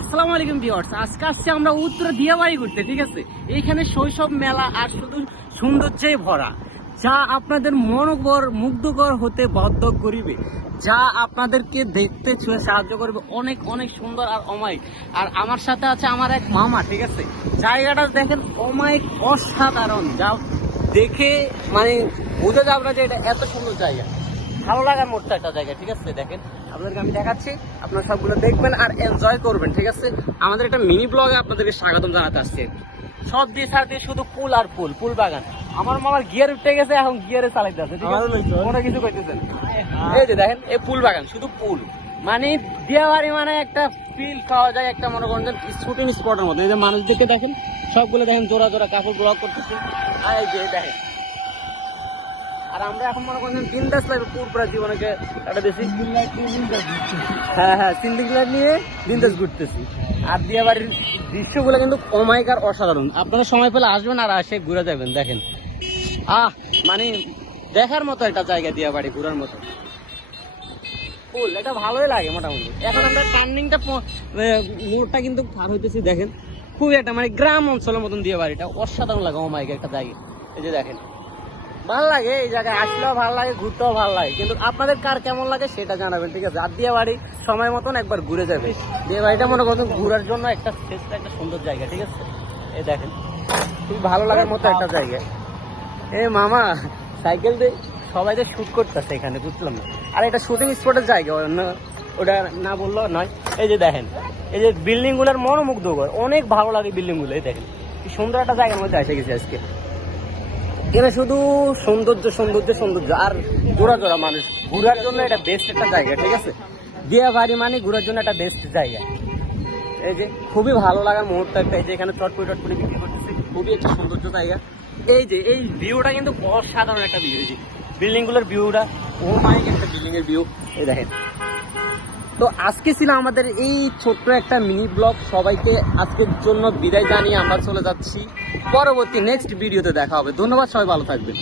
আসসালামু আলাইকুম ভিউয়ার্স। আজকে আসছে আমরা উত্তর দিয়াবাড়ি ঘুরতে, ঠিক আছে? এইখানে শৈশব মেলা আর শুধু সৌন্দর্যে ভরা, যা আপনাদের মনোকর মুগ্ধকর হতে বাধ্য করিবে, যা আপনাদেরকে দেখতে ছুঁয়ে সাহায্য করবে অনেক অনেক সুন্দর আর অমায়িক। আর আমার সাথে আছে আমার এক মামা, ঠিক আছে? জায়গাটা দেখেন অমায়িক, অসাধারণ। যা দেখে মানে বোঝা যাবে না যে এটা এত সুন্দর জায়গা। ভালো লাগার মতো একটা জায়গা ঠিক আছে? দেখেন আপনাদেরকে আমি দেখাচ্ছি আপনারা সবগুলো দেখবেন আর এনজয় করবেন ঠিক আছে? আমাদের একটা মিনি ব্লগে আপনাদেরকে স্বাগতম জানাতে আসছে। সব দিয়ে সার দিয়ে শুধু পুল আর পুল পুল বাগান। আমার মামার গিয়ার উঠে গেছে এখন গিয়ারে চালাইতে আছে ঠিক আছে? কোনো কিছু করতেছেন এই যে দেখেন এই পুল বাগান শুধু পুল মানে বিয়াবাড়ি মানে একটা ফিল খাওয়া যায় একটা মনে করেন শুটিং স্পটের মধ্যে এই যে মানুষদেরকে দেখেন সবগুলো দেখেন জোড়া জোড়া কাপড় ব্লক করতেছে। আর এই যে দেখেন আর আমরা এখন মনে করেন বিন্দাস লাগবে পুরপুরা জীবনকে একটা বেশি হ্যাঁ হ্যাঁ সিন্ডিক লাইট নিয়ে বিন্দাস ঘুরতেছি। আর দিয়ে বাড়ির দৃশ্যগুলো কিন্তু অমায়িকার অসাধারণ। আপনারা সময় পেলে আসবেন আর আসে ঘুরে যাবেন দেখেন। আহ মানে দেখার মতো একটা জায়গা দিয়া বাড়ি ঘুরার মতো। ফুল এটা ভালোই লাগে মোটামুটি। এখন আমরা টার্নিংটা মোড়টা কিন্তু পার হইতেছি দেখেন। খুবই একটা মানে গ্রাম অঞ্চলের মতন দিয়ে বাড়িটা অসাধারণ লাগে অমায়িক একটা জায়গা। এই যে দেখেন। ভালো লাগে, এই জায়গায় আসলেও ভালো লাগে, ঘুরতেও ভালো লাগে। কিন্তু আপনাদের কার কেমন লাগে সেটা জানাবেন, ঠিক আছে? আর দিয়ে বাড়ি সময় মতন একবার ঘুরে যাবে। দিয়ে বাড়িটা মনে করুন, ঘোরার জন্য একটা একটা সুন্দর জায়গা, ঠিক আছে? এই দেখেন, খুবই ভালো লাগার মতো একটা জায়গা। এ মামা, সাইকেল দিয়ে সবাই যে শুট করতেছে এখানে, বুঝলাম না। আর এটা শুটিং স্পটের জায়গা, অন্য ওটা না বলল নয়। এই যে দেখেন, এই যে বিল্ডিংগুলার মনোমুগ্ধকর, অনেক ভালো লাগে বিল্ডিংগুলো, এই দেখেন। সুন্দর একটা জায়গার মধ্যে এসে গেছে আজকে। এখানে শুধু সৌন্দর্য সৌন্দর্য সৌন্দর্য। আর জোড়া জোড়া মানুষ, ঘোরার জন্য এটা বেস্ট একটা জায়গা, ঠিক আছে? দিয়া বাড়ি মানে ঘোরার জন্য একটা বেস্ট জায়গা। এই যে, খুবই ভালো লাগার মুহূর্ত একটা, এই যে এখানে চটপটি টটপটি বিক্রি করতেছে, খুবই একটা সৌন্দর্য জায়গা। এই যে, এই ভিউটা কিন্তু অসাধারণ একটা ভিউ এই যে বিল্ডিংগুলোর ভিউটা ও মাই একটা বিল্ডিং এর ভিউ এই দেখেন তো আজকে ছিল আমাদের এই ছোট্ট একটা মিনি ব্লগ সবাইকে আজকের জন্য বিদায় জানিয়ে আমরা চলে যাচ্ছি। পরবর্তী নেক্সট ভিডিওতে দেখা হবে। ধন্যবাদ, সবাই ভালো থাকবেন।